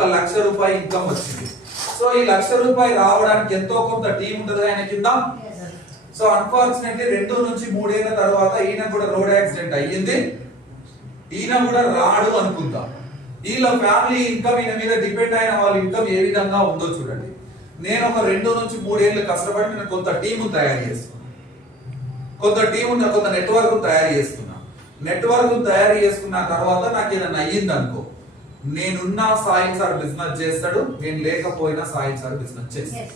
₹1,00,000 income వచ్చింది. So ఈ ₹1,00,000 రావడానికి ఎంతో కొంత టీం ఉంటుంది ఆయన కింద. సో అన్ఫార్చునేట్లీ 2 నుంచి 3 ఏళ్ల తర్వాత ఈయన కూడా రోడ్ యాక్సిడెంట్ అయ్యింది. ఈయన కూడా రాడు అనుకుందాం. వీళ్ళ ఫ్యామిలీ ఇన్కమ్, ఈయన మీద డిపెండ్ అయిన వాళ్ళ ఇన్కమ్ ఏ విధంగా ఉందో చూడండి. నేను ఒక 2 నుంచి 3 ఏళ్ళు కష్టపడి నేను కొంత టీం తయారు చేస్తున్నా, కొంత నెట్వర్క్ తయారు చేస్తున్నా. నెట్వర్క్ తయారు చేసుకున్న తర్వాత నాకు ఏదైనా అయ్యింది అనుకో, నేనున్నా సాయి సార్ బిజినెస్ చేస్తాడు, నేను లేకపోయినా సాయి సార్ బిజినెస్ చేస్తాడు.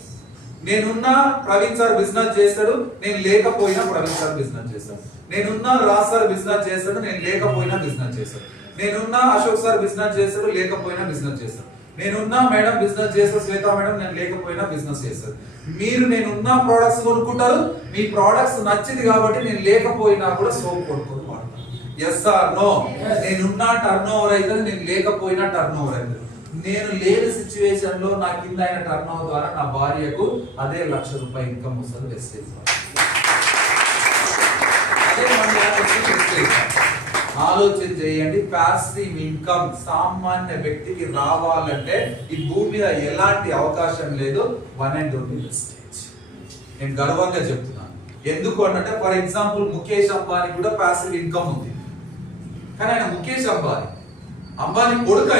నేనున్నా ప్రవీణ్ సార్ బిజినెస్ చేస్తాడు, నేను లేకపోయినా ప్రవీణ్ సార్ బిజినెస్ చేస్తాడు. నేనున్నా రాజ్ సార్ బిజినెస్ చేస్తాడు, నేను లేకపోయినా బిజినెస్ చేస్తాడు. నేనున్నా అశోక్ సార్ బిజినెస్ చేస్తాడు, లేకపోయినా బిజినెస్ చేస్తాడు. నేనున్నా మేడం బిజినెస్ చేస్తాడు, శ్వేత మేడం నేను లేకపోయినా బిజినెస్ చేస్తాడు. మీరు నేనున్న ప్రొడక్ట్స్ కొనుక్కుంటారు, మీ ప్రొడక్ట్స్ నచ్చింది కాబట్టి నేను లేకపోయినా కూడా సోప్ కొనుక్కొని వాడతాను. Yes or no? నేనున్నా టర్న్ ఓవర్ అవుతుంది, నేను లేకపోయినా టర్న్ ఓవర్ అవుతుంది. నేను లేని సిచ్యువేషన్ లో నా కింద అయిన టర్న్ ఓవర్ ద్వారా నా భార్యకు అదే ₹1,00,000 ఇన్కమ్ వస్తుంది. వెస్టేజ్ ఆలోచన చేయండి. పాసివ్ ఇన్కమ్ సామాన్య వ్యక్తికి రావాలంటే ఈ భూమి మీద ఎలాంటి అవకాశం లేదు. 1 and only వెస్టేజ్. నేను గర్వంగా చెప్తున్నాను. ఎందుకు అంటే ఫర్ ఎగ్జాంపుల్ ముఖేష్ అంబానీ కూడా పాసివ్ ఇన్కమ్ ఉంది, కానీ ఆయన ముఖేష్ అంబానీ కొడుకు.